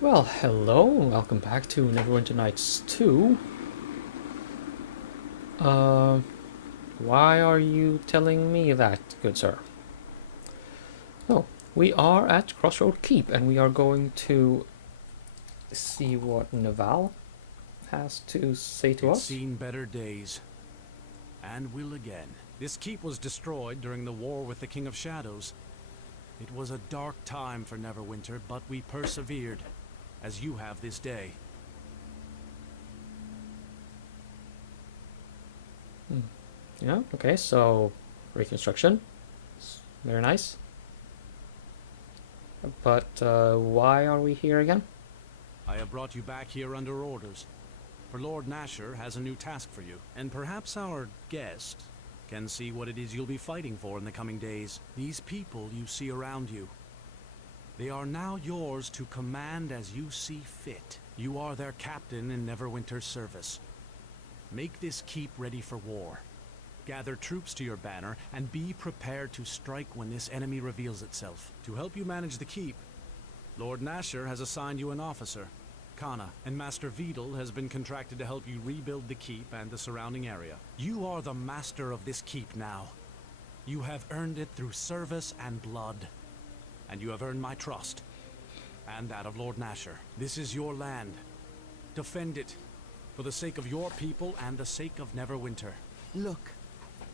Well, hello, and welcome back to Neverwinter Nights 2. Uh, why are you telling me that, good sir? Oh, we are at Crossroad Keep, and we are going to see what Nevalle has to say to It's us. seen better days, and will again. This keep was destroyed during the war with the King of Shadows. It was a dark time for Neverwinter, but we persevered, as you have this day. Yeah, okay, so reconstruction. Very nice. But why are we here again? I have brought you back here under orders, for Lord Nasher has a new task for you, and perhaps our guest can see what it is you'll be fighting for in the coming days. These people you see around you, they are now yours to command as you see fit. You are their captain in Neverwinter's service. Make this keep ready for war. Gather troops to your banner, and be prepared to strike when this enemy reveals itself. To help you manage the keep, Lord Nasher has assigned you an officer, Kana, and Master Vidal has been contracted to help you rebuild the keep and the surrounding area. You are the master of this keep now. You have earned it through service and blood, and you have earned my trust, and that of Lord Nasher. This is your land. Defend it, for the sake of your people and the sake of Neverwinter. Look,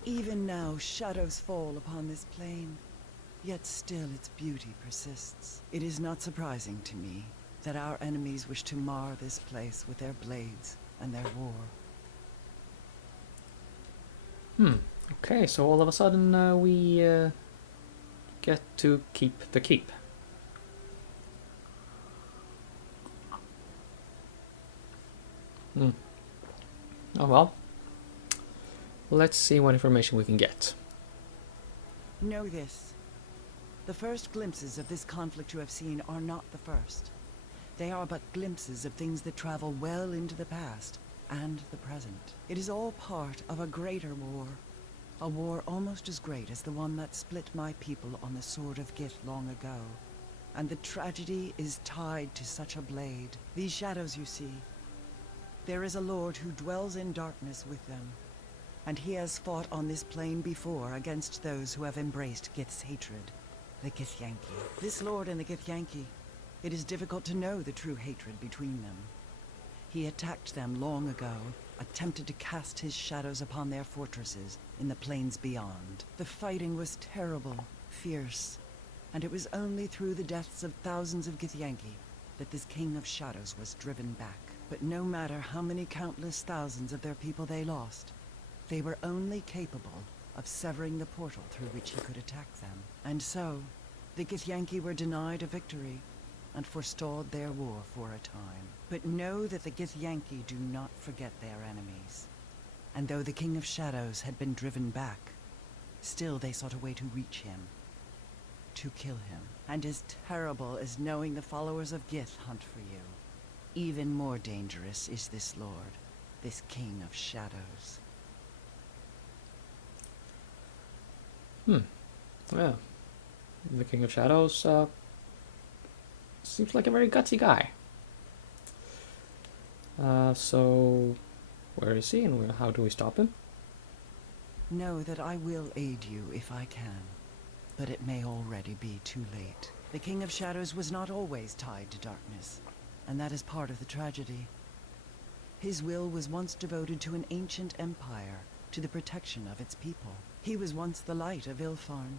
even now shadows fall upon this plain, yet still its beauty persists. It is not surprising to me that our enemies wish to mar this place with their blades and their war. Okay, so all of a sudden we get to keep the keep. Oh well. Let's see what information we can get. Know this. The first glimpses of this conflict you have seen are not the first. They are but glimpses of things that travel well into the past and the present. It is all part of a greater war. A war almost as great as the one that split my people on the Sword of Gith long ago. And the tragedy is tied to such a blade. These shadows you see, there is a lord who dwells in darkness with them. And he has fought on this plane before against those who have embraced Gith's hatred, the Githyanki. This lord and the Githyanki, it is difficult to know the true hatred between them. He attacked them long ago, attempted to cast his shadows upon their fortresses in the plains beyond. The fighting was terrible, fierce, and it was only through the deaths of thousands of Githyanki that this King of Shadows was driven back. But no matter how many countless thousands of their people they lost, they were only capable of severing the portal through which he could attack them. And so, the Githyanki were denied a victory and forestalled their war for a time. But know that the Githyanki do not forget their enemies. And though the King of Shadows had been driven back, still they sought a way to reach him, to kill him. And as terrible as knowing the followers of Gith hunt for you, even more dangerous is this lord, this King of Shadows. Yeah. The King of Shadows seems like a very gutsy guy. So where is he and how do we stop him? Know that I will aid you if I can, but it may already be too late. The King of Shadows was not always tied to darkness, and that is part of the tragedy. His will was once devoted to an ancient empire, to the protection of its people. He was once the light of Ilfarn,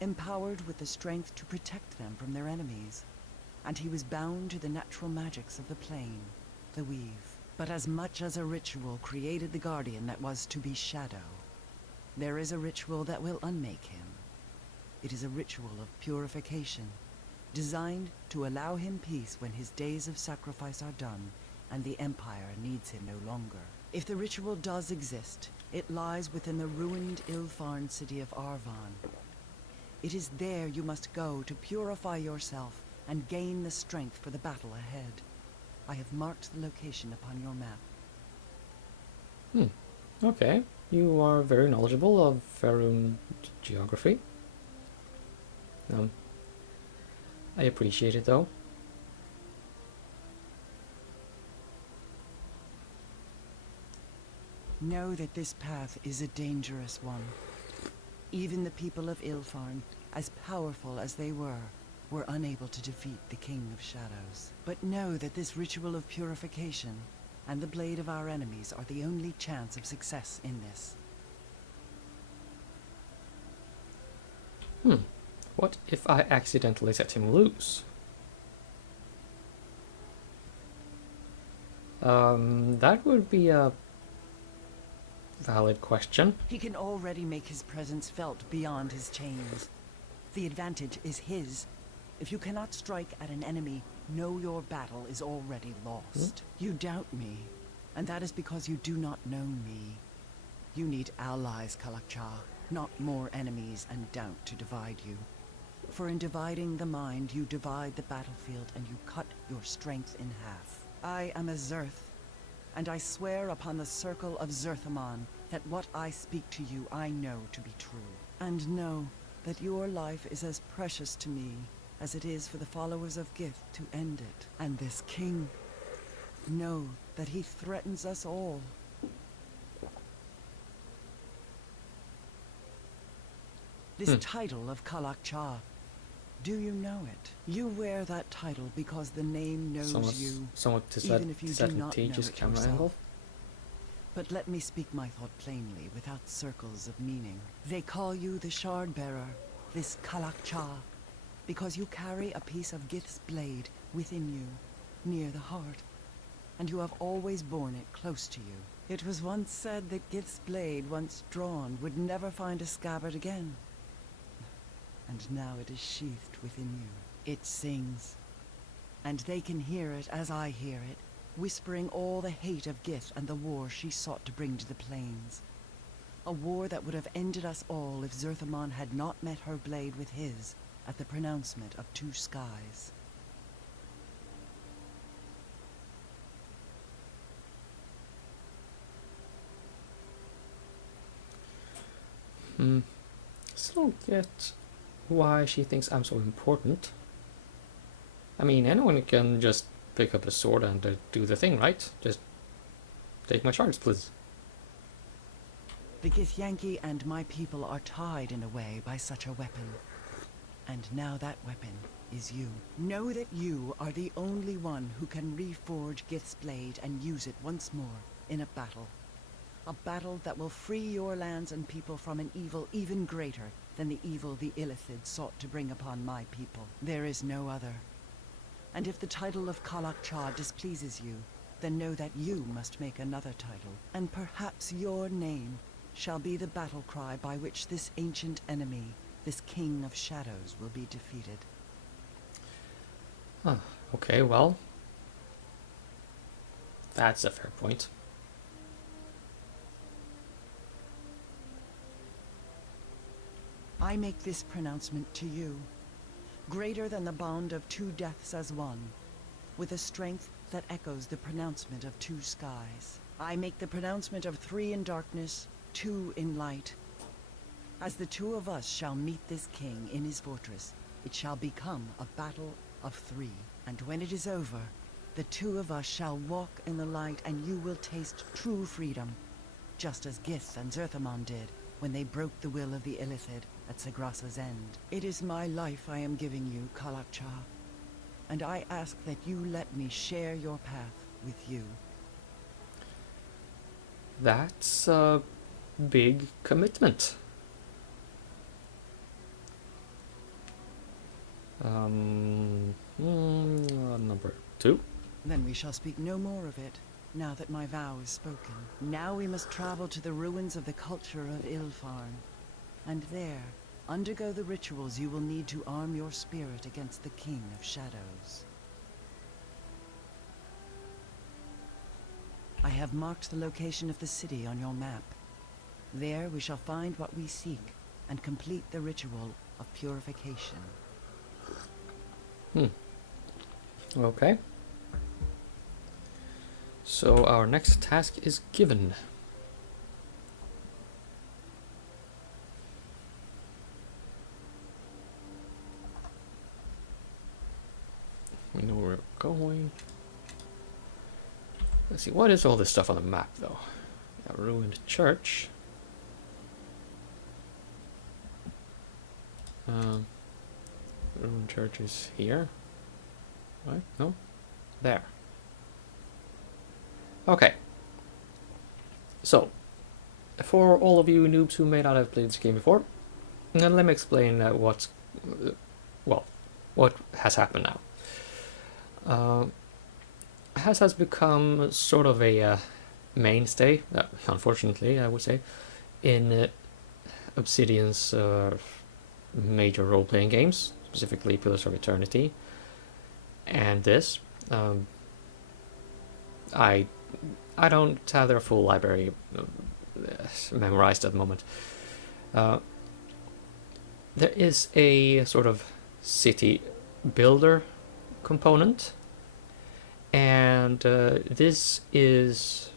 empowered with the strength to protect them from their enemies, and he was bound to the natural magics of the plane, the weave. But as much as a ritual created the guardian that was to be Shadow, there is a ritual that will unmake him. It is a ritual of purification, designed to allow him peace when his days of sacrifice are done and the Empire needs him no longer. If the ritual does exist, it lies within the ruined Ilfarn city of Arvon. It is there you must go to purify yourself and gain the strength for the battle ahead. I have marked the location upon your map. Okay. You are very knowledgeable of Faerun geography. I appreciate it though. Know that this path is a dangerous one. Even the people of Ilfarn, as powerful as they were unable to defeat the King of Shadows. But know that this ritual of purification and the blade of our enemies are the only chance of success in this. What if I accidentally set him loose? That would be a valid question. He can already make his presence felt beyond his chains. The advantage is his. If you cannot strike at an enemy, know your battle is already lost. You doubt me, and that is because you do not know me. You need allies, Kalakcha, not more enemies and doubt to divide you. For in dividing the mind, you divide the battlefield and you cut your strength in half. I am a Zerth, and I swear upon the circle of Zerthamon that what I speak to you I know to be true. And know that your life is as precious to me as it is for the followers of Gith to end it. And this king, know that he threatens us all. This title of Kalakcha, do you know it? You wear that title because the name knows you, Somewhat even if you do not know disadvantageous it camera yourself. angle. But let me speak my thought plainly, without circles of meaning. They call you the Shard-Bearer, this Kalakcha, because you carry a piece of Gith's blade within you, near the heart, and you have always borne it close to you. It was once said that Gith's blade, once drawn, would never find a scabbard again. And now it is sheathed within you. It sings, and they can hear it as I hear it, whispering all the hate of Gith and the war she sought to bring to the plains. A war that would have ended us all if Zerthamon had not met her blade with his at the pronouncement of two skies. Still don't get why she thinks I'm so important. I mean, anyone can just pick up a sword and do the thing, right? Just take my shards, please. The Githyanki and my people are tied in a way by such a weapon. And now that weapon is you. Know that you are the only one who can reforge Gith's blade and use it once more in a battle. A battle that will free your lands and people from an evil even greater than the evil the Illithid sought to bring upon my people. There is no other. And if the title of Kalakcha displeases you, then know that you must make another title, and perhaps your name shall be the battle cry by which this ancient enemy, this King of Shadows, will be defeated. Huh. Okay, well, that's a fair point. I make this pronouncement to you, greater than the bond of two deaths as one, with a strength that echoes the pronouncement of two skies. I make the pronouncement of three in darkness, two in light. As the two of us shall meet this king in his fortress, it shall become a battle of three. And when it is over, the two of us shall walk in the light and you will taste true freedom, just as Gith and Zerthamon did when they broke the will of the Illithid at Sagrasa's end. It is my life I am giving you, Kalakcha, and I ask that you let me share your path with you. That's a big commitment. Number 2. Then we shall speak no more of it, now that my vow is spoken. Now we must travel to the ruins of the culture of Ilfarn, and there undergo the rituals you will need to arm your spirit against the King of Shadows. I have marked the location of the city on your map. There we shall find what we seek and complete the ritual of purification. Okay. So our next task is given. We know where we're going. Let's see, what is all this stuff on the map, though? a ruined church. Ruined church is here. Right? No? There. Okay. So, for all of you noobs who may not have played this game before, let me explain what has happened now. Has become sort of a mainstay, unfortunately, I would say, in Obsidian's major role-playing games, specifically Pillars of Eternity, and this. I don't have their full library memorized at the moment. There is a sort of city builder component, and this is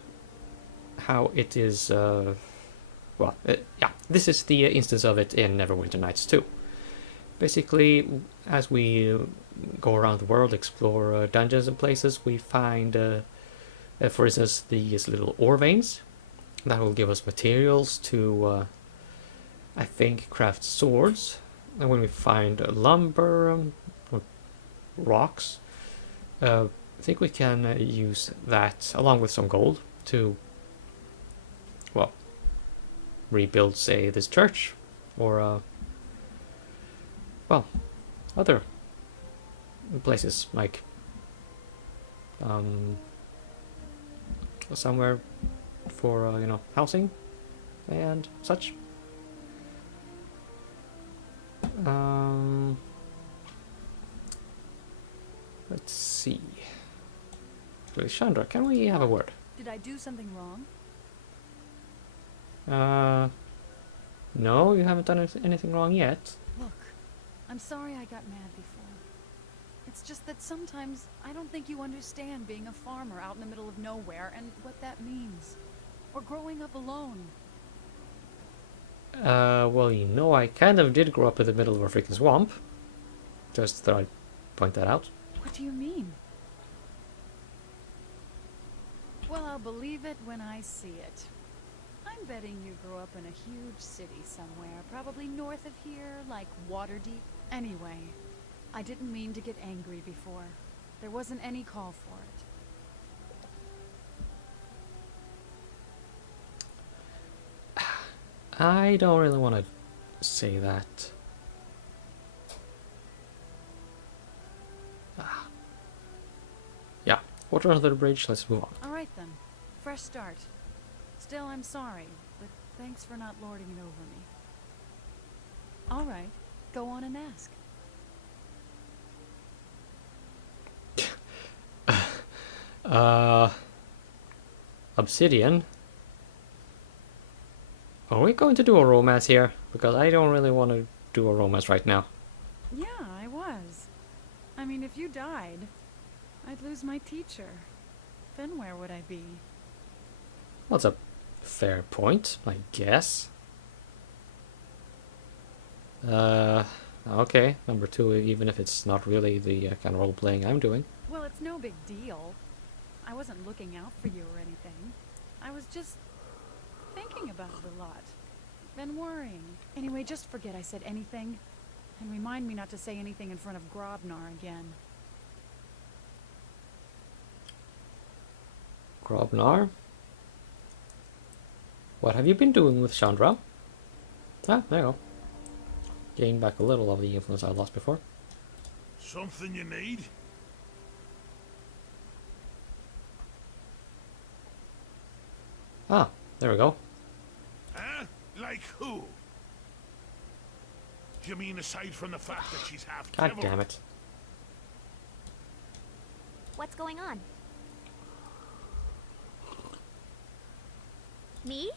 how it is. This is the instance of it in Neverwinter Nights 2. Basically, as we go around the world, explore dungeons and places, we find, for instance, these little ore veins that will give us materials to, I think, craft swords. And when we find lumber, or rocks, I think we can use that along with some gold to, well, rebuild, say, this church, or well, other places, like somewhere for housing and such. Let's see. Really, Chandra, can we have a word? Did I do something wrong? No, you haven't done anything wrong yet. Look, I'm sorry I got mad before. It's just that sometimes I don't think you understand being a farmer out in the middle of nowhere and what that means. Or growing up alone. Well, I kind of did grow up in the middle of a freaking swamp. Just thought I'd point that out. What do you mean? Well, I'll believe it when I see it. I'm betting you grew up in a huge city somewhere, probably north of here, like Waterdeep. Anyway, I didn't mean to get angry before. There wasn't any call for it. I don't really want to say that. Yeah, water under the bridge, let's move on. Alright then. Fresh start. Still, I'm sorry, but thanks for not lording it over me. Alright, go on and ask. Obsidian? Are we going to do a romance here? Because I don't really want to do a romance right now. Yeah, I was. I mean, if you died, I'd lose my teacher. Then where would I be? Well, that's a fair point, I guess. Okay, number 2, even if it's not really the kind of role-playing I'm doing. Well, it's no big deal. I wasn't looking out for you or anything. I was just thinking about it a lot. Been worrying. Anyway, just forget I said anything. And remind me not to say anything in front of Grobnar again. Grobnar? What have you been doing with Chandra? Ah, there you go. Gained back a little of the influence I lost before. Something you need? Ah, there we go. Huh? Like who? You mean aside from the fact that she's half God devil? damn it. What's going on? Me?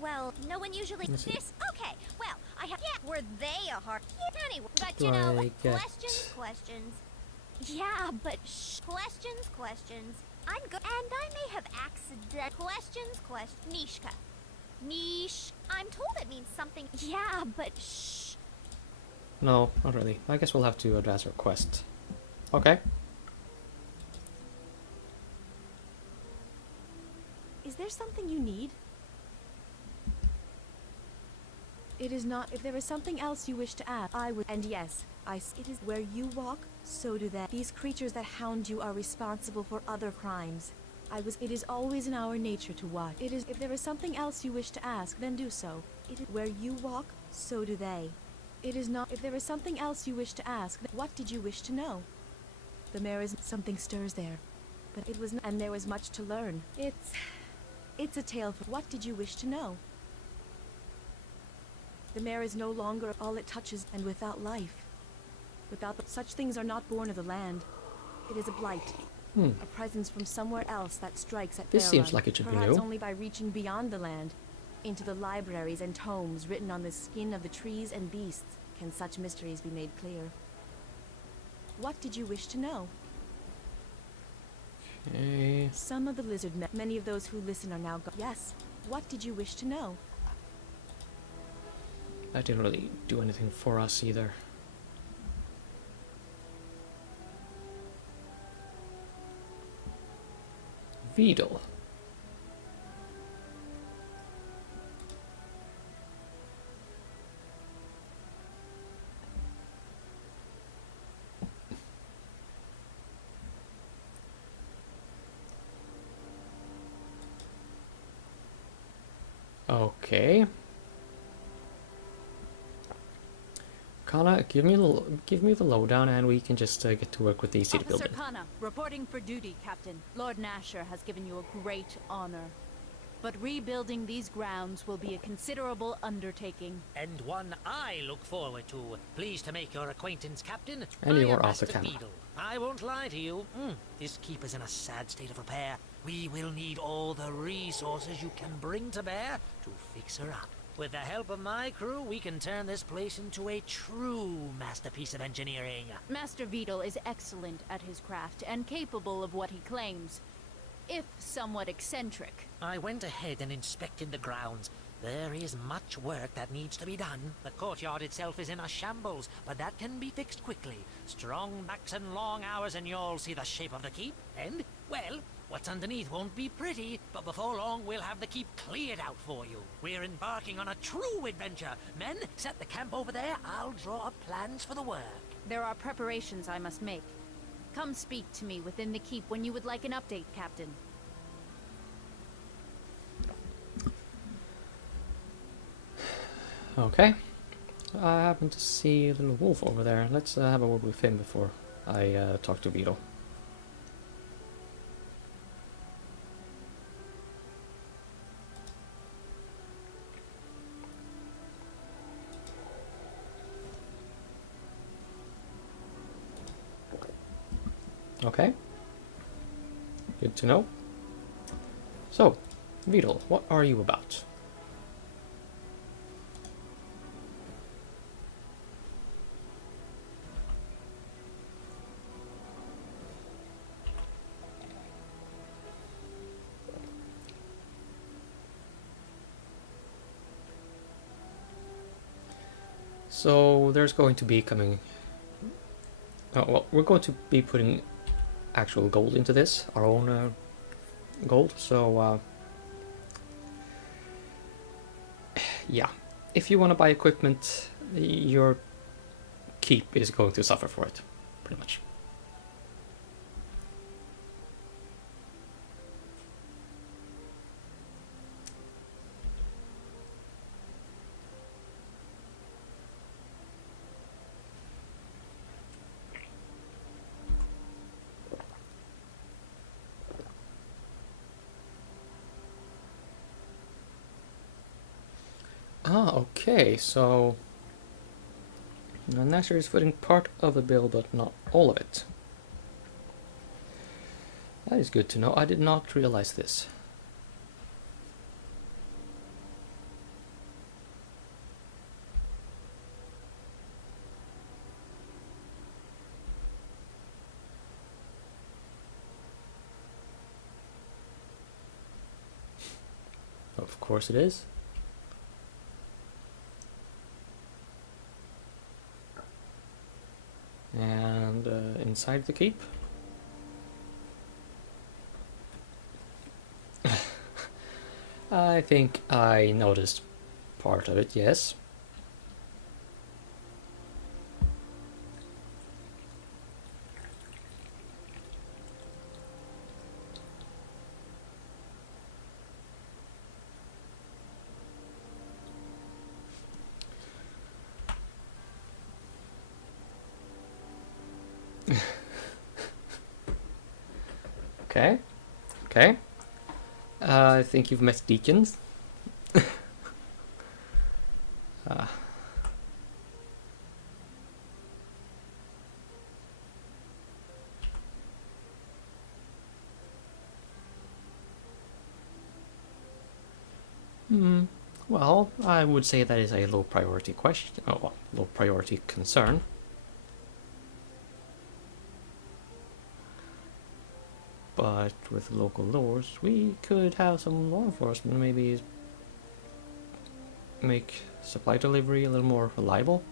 Well, no one usually this. Okay, well, I have. Yeah, were they a hard? Yeah, anyway, but Do you know, I get- questions. Yeah, but questions. I'm good, and I may have accident. Questions. Nishka. Niche. I'm told it means something. Yeah, but shh. No, not really. I guess we'll have to advance our quest. Okay. Is there something you need? It is not. If there is something else you wish to ask, I would. And yes, it is where you walk, so do they. These creatures that hound you are responsible for other crimes. It is always in our nature to watch. It is. If there is something else you wish to ask, then do so. It is where you walk, so do they. It is not. If there is something else you wish to ask, then what did you wish to know? The mare is. Something stirs there, but it was. And there was much to learn. It's a tale for. What did you wish to know? The mare is no longer all it touches, and without life. Such things are not born of the land. It is a blight. A presence from somewhere else that strikes at This their seems run. like it should be Perhaps new. only by reaching beyond the land, into the libraries and tomes written on the skin of the trees and beasts, can such mysteries be made clear. What did you wish to know? Okay. Some of the lizard men, many of those who listen are now gone. Yes. What did you wish to know? That didn't really do anything for us either. Vidal. Okay. Kana, give me the lowdown, and we can just get to work with the city Officer building. Kana, reporting for duty, Captain. Lord Nasher has given you a great honor. But rebuilding these grounds will be a considerable undertaking. And one I look forward to. Pleased to make your acquaintance, Captain. And you I am are Arthur Master Kana. Beadle. I won't lie to you. This keep is in a sad state of repair. We will need all the resources you can bring to bear to fix her up. With the help of my crew, we can turn this place into a true masterpiece of engineering. Master Vidal is excellent at his craft and capable of what he claims, if somewhat eccentric. I went ahead and inspected the grounds. There is much work that needs to be done. The courtyard itself is in a shambles, but that can be fixed quickly. Strong backs and long hours and you'll see the shape of the keep. And, well, what's underneath won't be pretty, but before long we'll have the keep cleared out for you. We're embarking on a true adventure. Men, set the camp over there. I'll draw up plans for the work. There are preparations I must make. Come speak to me within the keep when you would like an update, Captain. Okay. I happen to see a little wolf over there. Let's have a word with him before I talk to Vito. Okay. Good to know. So, Vito, what are you about? So there's going to be coming. Oh, well, we're going to be putting actual gold into this, our own gold. So yeah, if you want to buy equipment, your keep is going to suffer for it, pretty much. Ah, okay, so Nasher is footing part of the bill, but not all of it. That is good to know. I did not realize this. Of course it is. And inside the keep. I think I noticed part of it, yes. Okay, okay. I think you've met Deacons. uh, well, I would say that is a low priority question, oh, well, low priority concern. But with local laws, we could have some law enforcement maybe make supply delivery a little more reliable.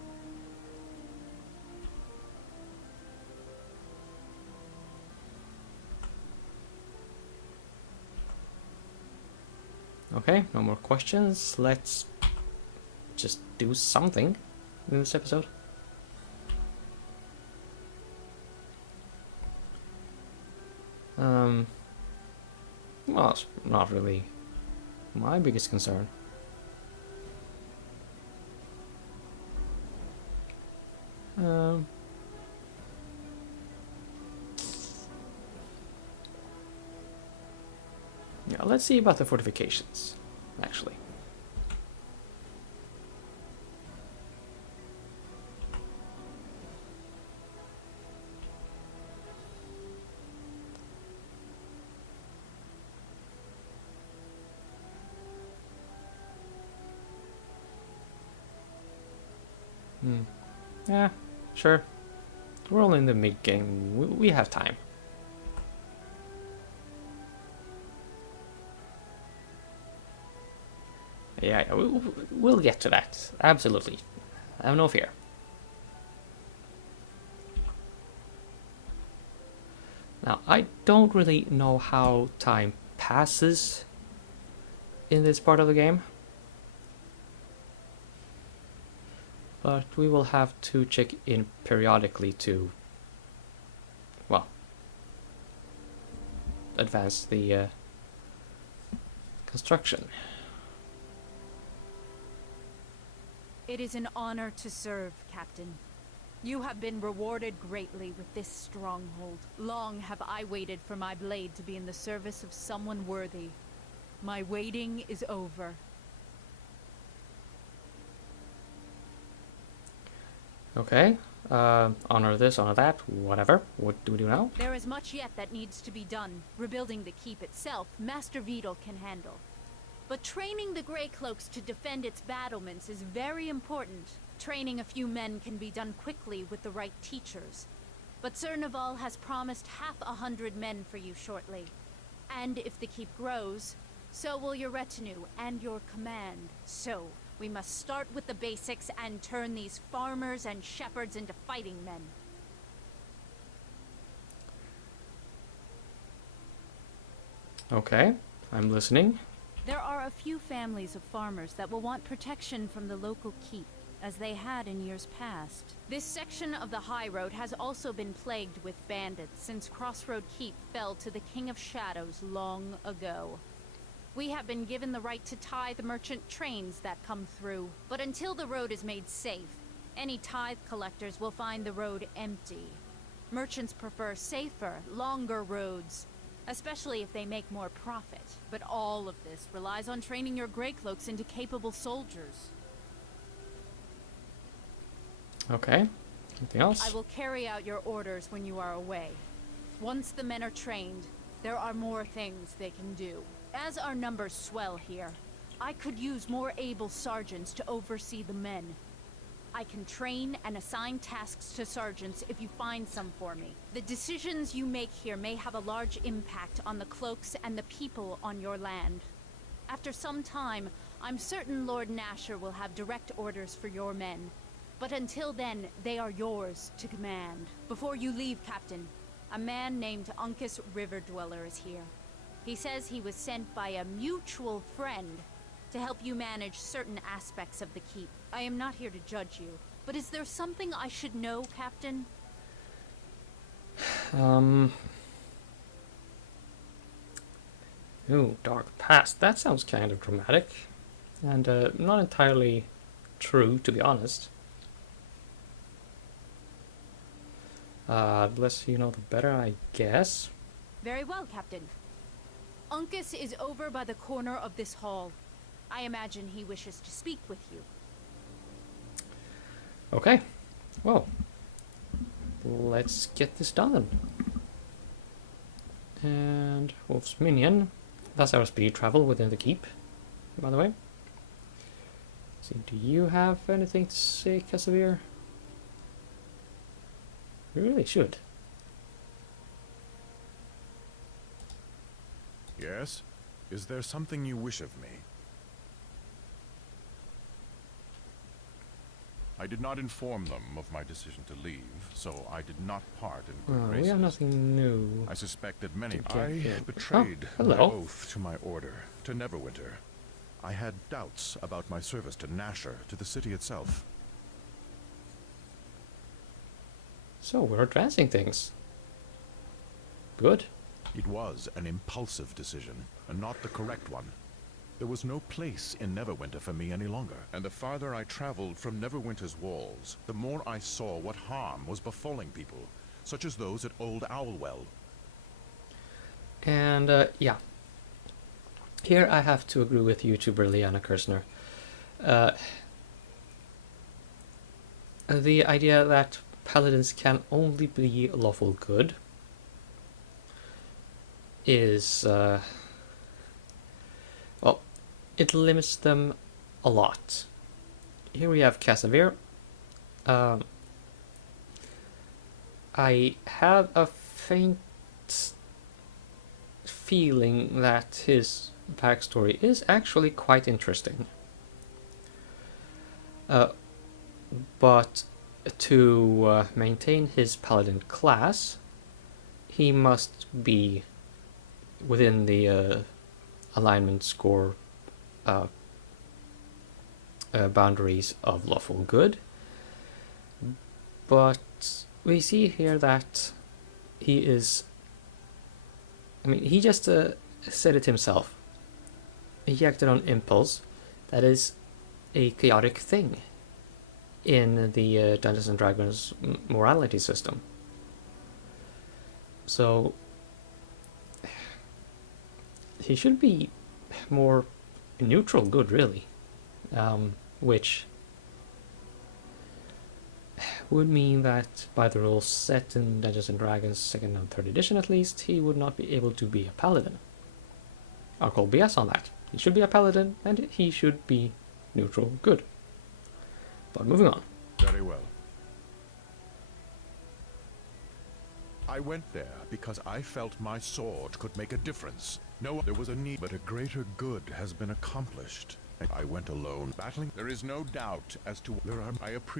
Okay, no more questions. Let's just do something in this episode. Well, it's not really my biggest concern. Yeah, let's see about the fortifications, actually. Yeah, sure. We're only in the mid-game. We have time. Yeah, we'll get to that. Absolutely. Have no fear. Now, I don't really know how time passes in this part of the game. But we will have to check in periodically to, well, advance the construction. It is an honor to serve, Captain. You have been rewarded greatly with this stronghold. Long have I waited for my blade to be in the service of someone worthy. My waiting is over. Okay, honor this, honor that, whatever. What do we do now? There is much yet that needs to be done. Rebuilding the keep itself, Master Vidal can handle. But training the Grey Cloaks to defend its battlements is very important. Training a few men can be done quickly with the right teachers. But Sir Nevalle has promised 100 men for you shortly. And if the keep grows, so will your retinue and your command. So, we must start with the basics and turn these farmers and shepherds into fighting men. Okay, I'm listening. There are a few families of farmers that will want protection from the local keep, as they had in years past. This section of the high road has also been plagued with bandits since Crossroad Keep fell to the King of Shadows long ago. We have been given the right to tithe merchant trains that come through, but until the road is made safe, any tithe collectors will find the road empty. Merchants prefer safer, longer roads, especially if they make more profit. But all of this relies on training your Grey Cloaks into capable soldiers. Okay, anything else? I will carry out your orders when you are away. Once the men are trained, there are more things they can do. As our numbers swell here, I could use more able sergeants to oversee the men. I can train and assign tasks to sergeants if you find some for me. The decisions you make here may have a large impact on the cloaks and the people on your land. After some time, I'm certain Lord Nasher will have direct orders for your men. But until then, they are yours to command. Before you leave, Captain, a man named Uncas River Dweller is here. He says he was sent by a mutual friend to help you manage certain aspects of the keep. I am not here to judge you, but is there something I should know, Captain? Ooh, dark past. That sounds kind of dramatic. And not entirely true, to be honest. The less you know, the better, I guess. Very well, Captain. Uncas is over by the corner of this hall. I imagine he wishes to speak with you. Okay. Well, let's get this done. And Wolf's Minion. That's our speed travel within the keep, by the way. So, do you have anything to say, Casimir? You really should. Yes? Is there something you wish of me? I did not inform them of my decision to leave, so I did not part in good Well, graces. we have nothing new. I suspect that many... to get I here. betrayed Oh, my hello. oath to my order, to Neverwinter. I had doubts about my service to Nasher, to the city itself. So, we're advancing things. Good. It was an impulsive decision, and not the correct one. There was no place in Neverwinter for me any longer, and the farther I traveled from Neverwinter's walls, the more I saw what harm was befalling people, such as those at Old Owlwell. And, yeah. Here I have to agree with you, Brilliana Kirsner. The idea that paladins can only be lawful good is, well, it limits them a lot. Here we have Casimir. I have a faint feeling that his backstory is actually quite interesting. But to maintain his paladin class, he must be within the alignment score boundaries of lawful good. But we see here that he is... I mean, he just said it himself. He acted on impulse. That is a chaotic thing in the Dungeons and Dragons morality system. So he should be more neutral good, really, which would mean that by the rules set in Dungeons and Dragons 2nd and 3rd edition at least, he would not be able to be a paladin. I'll call BS on that. He should be a paladin, and he should be neutral good. But moving on. Very well. I went there because I felt my sword could make a difference. No, there was a need, but a greater good has been accomplished. I went alone, battling. There is no doubt as to there are.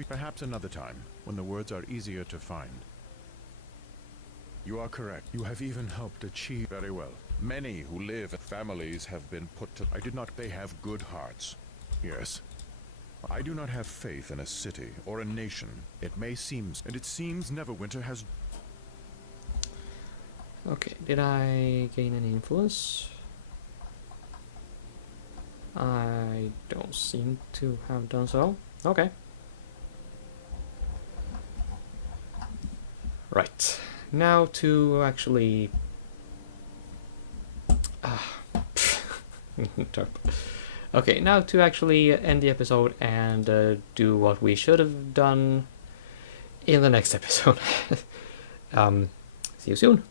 Perhaps another time, when the words are easier to find. You are correct. You have even helped achieve very well. Many who live, families have been put to. I did not. They have good hearts. Yes. I do not have faith in a city or a nation. It may seem, and it seems Neverwinter has. Okay, did I gain any influence? I don't seem to have done so. Okay. Right. Now to actually... Okay, now to actually end the episode and do what we should have done in the next episode. See you soon.